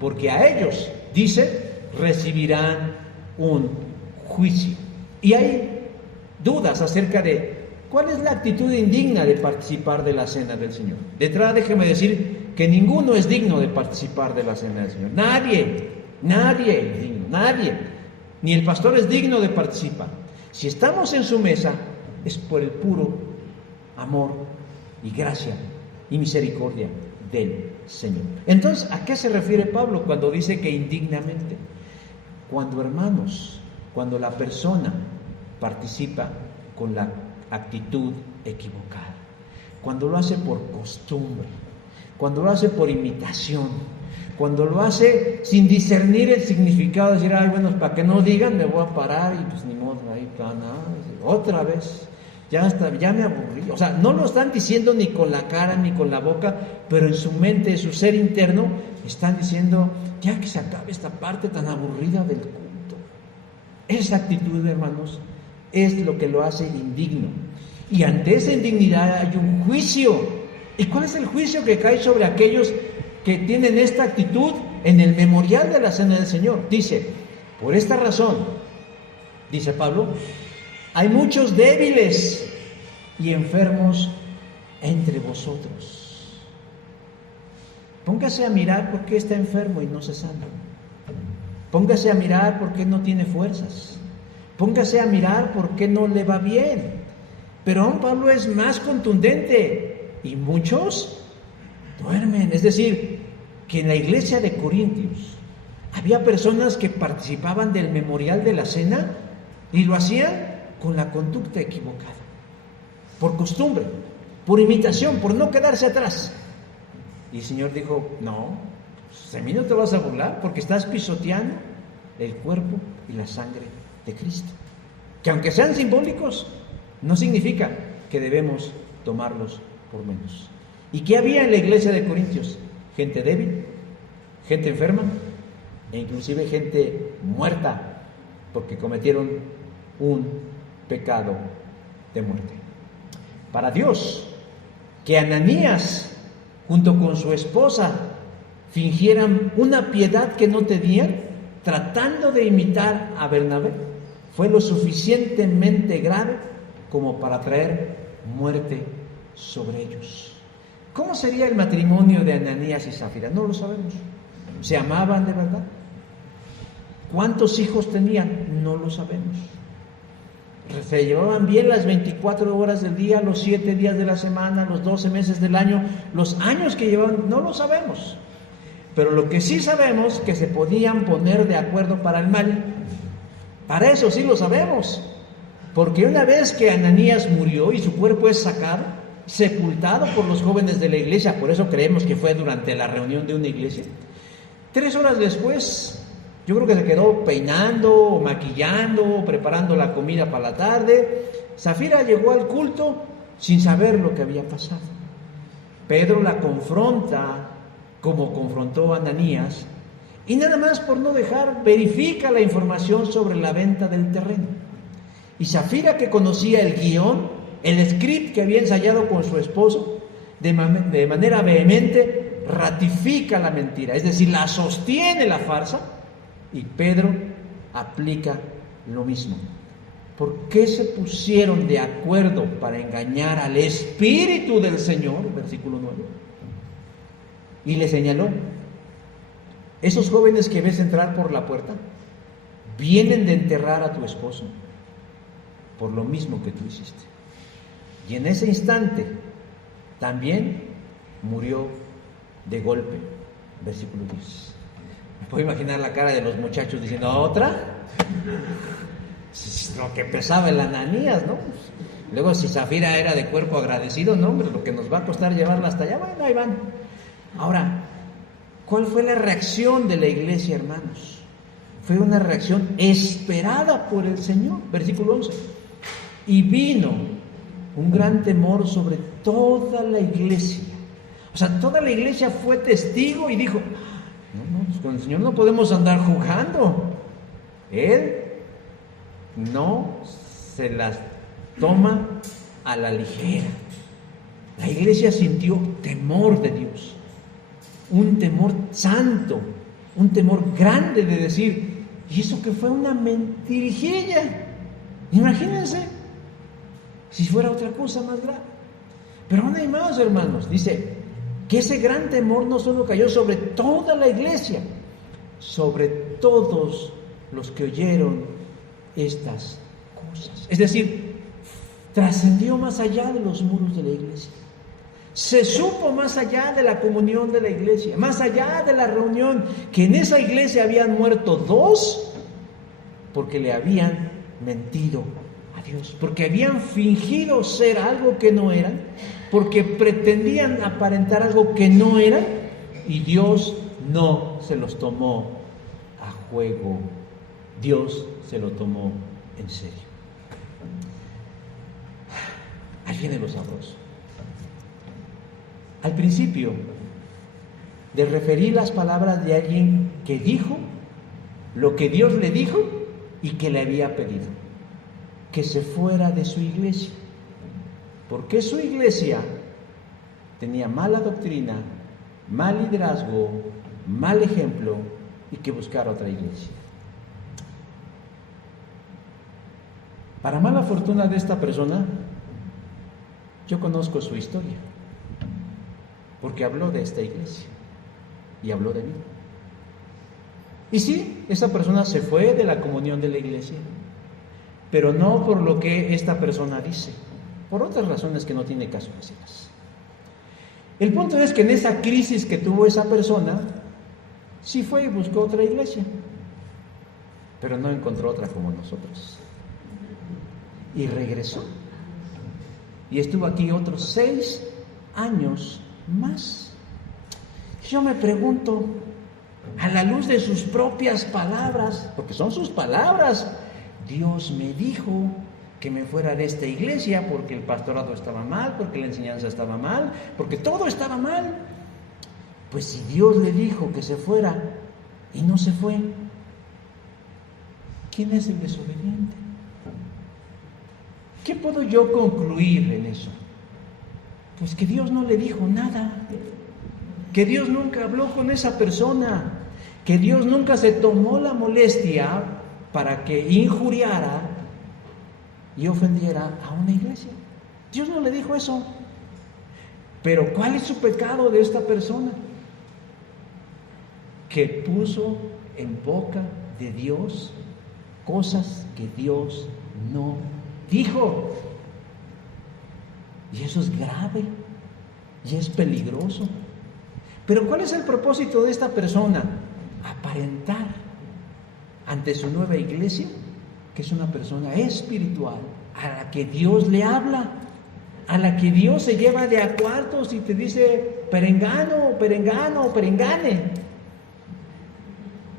porque a ellos, dice, recibirán un juicio. Y hay dudas acerca de cuál es la actitud indigna de participar de la cena del Señor. De entrada, déjeme decir que ninguno es digno de participar de la cena del Señor. Nadie es digno, nadie. ni el pastor es digno de participar. Si estamos en su mesa, es por el puro amor y gracia y misericordia del Señor. Entonces, ¿a qué se refiere Pablo cuando dice que indignamente? Cuando, hermanos, cuando la persona participa con la actitud equivocada, cuando lo hace por costumbre, cuando lo hace por imitación, cuando lo hace sin discernir el significado, decir, ay, bueno, para que no digan, me voy a parar y pues ni modo, ahí van, otra vez, ya me aburrí. O sea, no lo están diciendo ni con la cara ni con la boca, pero en su mente, en su ser interno, están diciendo, ya que se acabe esta parte tan aburrida del culto. Esa actitud, hermanos, es lo que lo hace indigno. Y ante esa indignidad hay un juicio. ¿Y cuál es el juicio que cae sobre aquellos que tienen esta actitud en el memorial de la Cena del Señor? Dice, por esta razón, dice Pablo, hay muchos débiles y enfermos entre vosotros. Póngase a mirar por qué está enfermo y no se sana. Póngase a mirar por qué no tiene fuerzas. Póngase a mirar por qué no le va bien. Pero aún Pablo es más contundente. Y muchos duermen. Es decir, que en la iglesia de Corintios había personas que participaban del memorial de la cena y lo hacían con la conducta equivocada, por costumbre, por imitación, por no quedarse atrás. Y el Señor dijo, no, de mí no te vas a burlar porque estás pisoteando el cuerpo y la sangre de Cristo. Que aunque sean simbólicos, no significa que debemos tomarlos por menos. ¿Y qué había en la iglesia de Corintios? Gente débil, gente enferma e inclusive gente muerta porque cometieron un pecado de muerte. Para Dios, que Ananías junto con su esposa fingieran una piedad que no tenían, tratando de imitar a Bernabé, fue lo suficientemente grave como para traer muerte sobre ellos. ¿Cómo sería el matrimonio de Ananías y Zafira? No lo sabemos. ¿Se amaban de verdad? ¿Cuántos hijos tenían? No lo sabemos. ¿Se llevaban bien las 24 horas del día, los 7 días de la semana, los 12 meses del año, los años que llevaban? No lo sabemos. Pero lo que sí sabemos es que se podían poner de acuerdo para el mal. Para eso sí lo sabemos. Porque una vez que Ananías murió y su cuerpo es sacado, sepultado por los jóvenes de la iglesia, por eso creemos que fue durante la reunión de una iglesia, 3 horas después, yo creo que se quedó peinando, maquillando, preparando la comida para la tarde. Zafira llegó al culto sin saber lo que había pasado. Pedro la confronta como confrontó a Ananías y nada más por no dejar, verifica la información sobre la venta del terreno. Y Zafira, que conocía el guión, el script que había ensayado con su esposo, de manera vehemente ratifica la mentira, es decir, la sostiene la farsa. Y Pedro aplica lo mismo. ¿Por qué se pusieron de acuerdo para engañar al Espíritu del Señor? Versículo 9. Y le señaló, esos jóvenes que ves entrar por la puerta vienen de enterrar a tu esposo por lo mismo que tú hiciste. Y en ese instante también murió de golpe. Versículo 10. Me puedo imaginar la cara de los muchachos diciendo, ¿otra? Lo que pesaba el Ananías, ¿no? Luego si Zafira era de cuerpo agradecido, no, hombre, lo que nos va a costar llevarla hasta allá, bueno, ahí van. Ahora, ¿cuál fue la reacción de la iglesia, hermanos? Fue una reacción esperada por el Señor. Versículo 11. Y vino un gran temor sobre toda la iglesia. O sea, toda la iglesia fue testigo y dijo, no, pues con el Señor no podemos andar jugando. Él no se las toma a la ligera. La iglesia sintió temor de Dios, un temor santo, un temor grande de decir, ¿y eso que fue una mentirijilla? Imagínense si fuera otra cosa más grave. Pero aún hay más, hermanos. Dice que ese gran temor no solo cayó sobre toda la iglesia, sobre todos los que oyeron estas cosas. Es decir, trascendió más allá de los muros de la iglesia. Se supo más allá de la comunión de la iglesia, más allá de la reunión, que en esa iglesia habían muerto 2 porque le habían mentido a Dios, porque habían fingido ser algo que no eran, porque pretendían aparentar algo que no eran, y Dios no se los tomó a juego. Dios se lo tomó en serio. Ahí viene lo sabroso. Al principio, de referir las palabras de alguien que dijo lo que Dios le dijo y que le había pedido, que se fuera de su iglesia, porque su iglesia tenía mala doctrina, mal liderazgo, mal ejemplo, y que buscara otra iglesia. Para mala fortuna de esta persona, yo conozco su historia, porque habló de esta iglesia y habló de mí. Y sí, esa persona se fue de la comunión de la iglesia, pero no por lo que esta persona dice, por otras razones que no tiene caso decirlas. El punto es que en esa crisis que tuvo esa persona, sí fue y buscó otra iglesia, pero no encontró otra como nosotros. Y regresó. Y estuvo aquí otros 6 años más. Yo me pregunto, a la luz de sus propias palabras, porque son sus palabras, Dios me dijo que me fuera de esta iglesia porque el pastorado estaba mal, porque la enseñanza estaba mal, porque todo estaba mal. Pues si Dios le dijo que se fuera y no se fue, ¿quién es el desobediente? ¿Qué puedo yo concluir en eso? Pues que Dios no le dijo nada, que Dios nunca habló con esa persona, que Dios nunca se tomó la molestia para que injuriara y ofendiera a una iglesia. Dios no le dijo eso. Pero ¿cuál es su pecado de esta persona? Que puso en boca de Dios cosas que Dios no dijo. Y eso es grave y es peligroso. Pero ¿cuál es el propósito de esta persona? Aparentar ante su nueva iglesia que es una persona espiritual, a la que Dios le habla, a la que Dios se lleva de a cuartos y te dice perengano, perengano, perengane.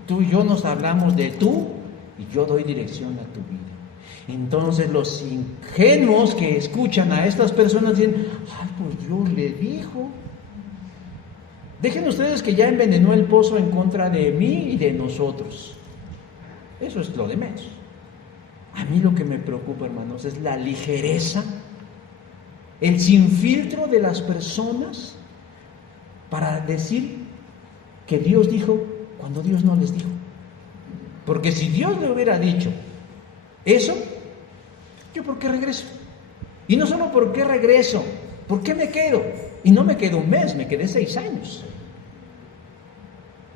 Tú y yo nos hablamos de tú y yo doy dirección a tu vida. Entonces los ingenuos que escuchan a estas personas dicen, ay, pues Dios le dijo. Dejen ustedes que ya envenenó el pozo en contra de mí y de nosotros. Eso es lo de menos. A mí lo que me preocupa, hermanos, es la ligereza, el sin filtro de las personas para decir que Dios dijo cuando Dios no les dijo. Porque si Dios le hubiera dicho eso, ¿yo por qué regreso? Y no solo por qué regreso, ¿por qué me quedo? Y no me quedo un mes, me quedé 6 años.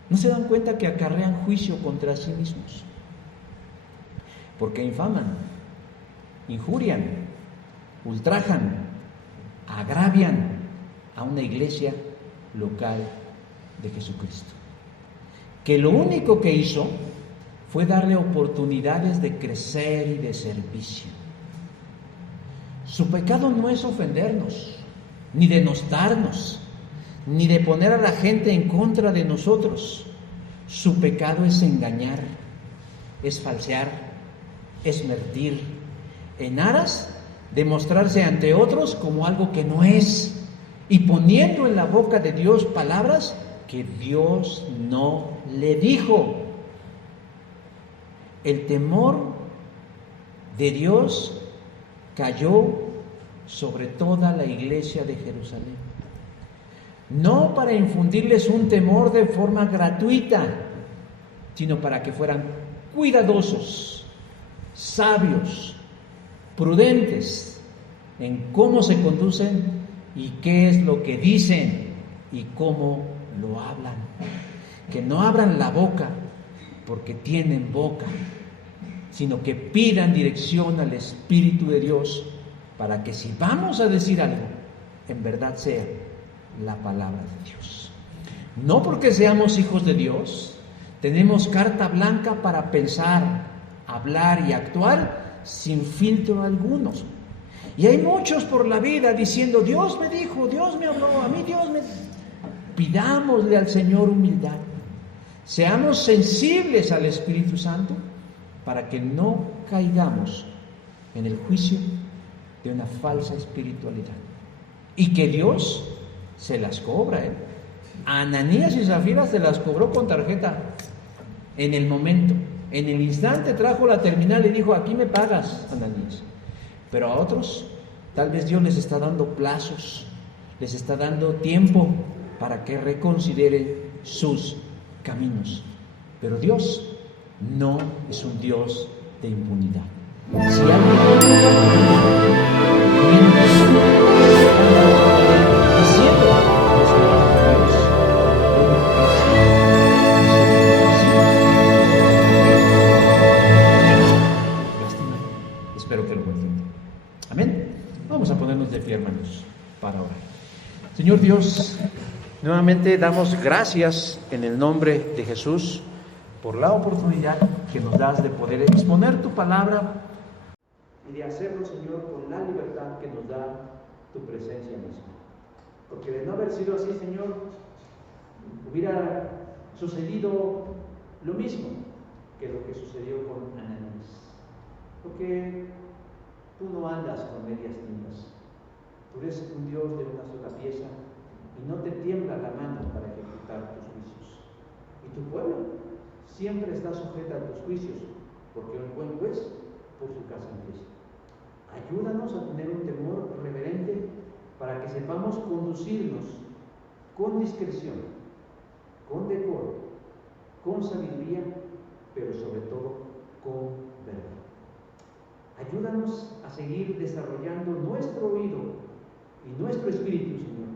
¿No se dan cuenta que acarrean juicio contra sí mismos? Porque infaman, injurian, ultrajan, agravian a una iglesia local de Jesucristo, que lo único que hizo fue darle oportunidades de crecer y de servicio. Su pecado no es ofendernos, ni denostarnos, ni de poner a la gente en contra de nosotros. Su pecado es engañar, es falsear, es mentir, en aras de mostrarse ante otros como algo que no es, y poniendo en la boca de Dios palabras que Dios no le dijo. El temor de Dios cayó sobre toda la iglesia de Jerusalén. No para infundirles un temor de forma gratuita, sino para que fueran cuidadosos, sabios, prudentes en cómo se conducen y qué es lo que dicen y cómo lo hablan. Que no abran la boca porque tienen boca, sino que pidan dirección al Espíritu de Dios para que si vamos a decir algo, en verdad sea la palabra de Dios. No porque seamos hijos de Dios, tenemos carta blanca para pensar, hablar y actuar sin filtro alguno. Y hay muchos por la vida diciendo, Dios me dijo, Dios me habló, a mí Dios me... Pidámosle al Señor humildad. Seamos sensibles al Espíritu Santo para que no caigamos en el juicio de una falsa espiritualidad. Y que Dios se las cobra, A Ananías y Zafira se las cobró con tarjeta en el momento. En el instante trajo la terminal y dijo, aquí me pagas, Ananías. Pero a otros, tal vez Dios les está dando plazos, les está dando tiempo para que reconsideren sus caminos. Pero Dios no es un Dios de impunidad. Si espero que lo entiendan. Amén. Vamos a ponernos de pie, hermanos, para orar. Señor Dios, nuevamente damos gracias en el nombre de Jesús por la oportunidad que nos das de poder exponer tu palabra y de hacerlo, Señor, con la libertad que nos da tu presencia misma. Porque de no haber sido así, Señor, hubiera sucedido lo mismo que lo que sucedió con Ananías. Porque tú no andas con medias tintas. Tú eres un Dios de una sola pieza y no te tiembla la mano para ejecutar tus juicios. Y tu pueblo siempre está sujeta a tus juicios, porque el buen juez por su casa empieza. Ayúdanos a tener un temor reverente para que sepamos conducirnos con discreción, con decoro, con sabiduría, pero sobre todo con verdad. Ayúdanos a seguir desarrollando nuestro oído y nuestro espíritu, Señor,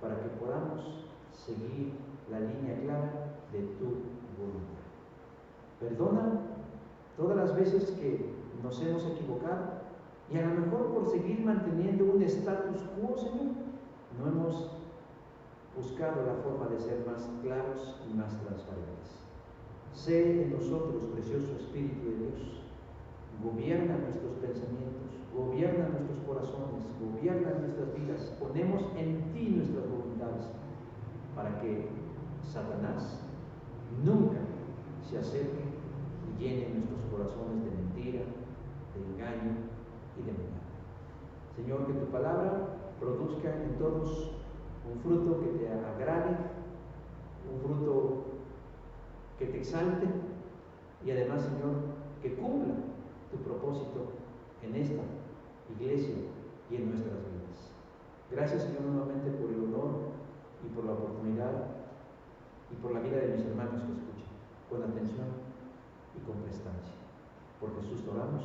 para que podamos seguir la línea clara de tu voluntad. Perdona todas las veces que nos hemos equivocado y a lo mejor por seguir manteniendo un status quo, Señor, no hemos buscado la forma de ser más claros y más transparentes. Sé en nosotros, precioso Espíritu de Dios, gobierna nuestros pensamientos, gobierna nuestros corazones, gobierna nuestras vidas. Ponemos en ti nuestras voluntades para que Satanás nunca se acerque y llene nuestros corazones de mentira, de engaño y de maldad. Señor, que tu palabra produzca en todos un fruto que te agrade, un fruto que te exalte y además, Señor, que cumpla tu propósito en esta iglesia y en nuestras vidas. Gracias, Señor, nuevamente por el honor y por la oportunidad y por la vida de mis hermanos que escuchan con atención y con prestancia. Por Jesús oramos.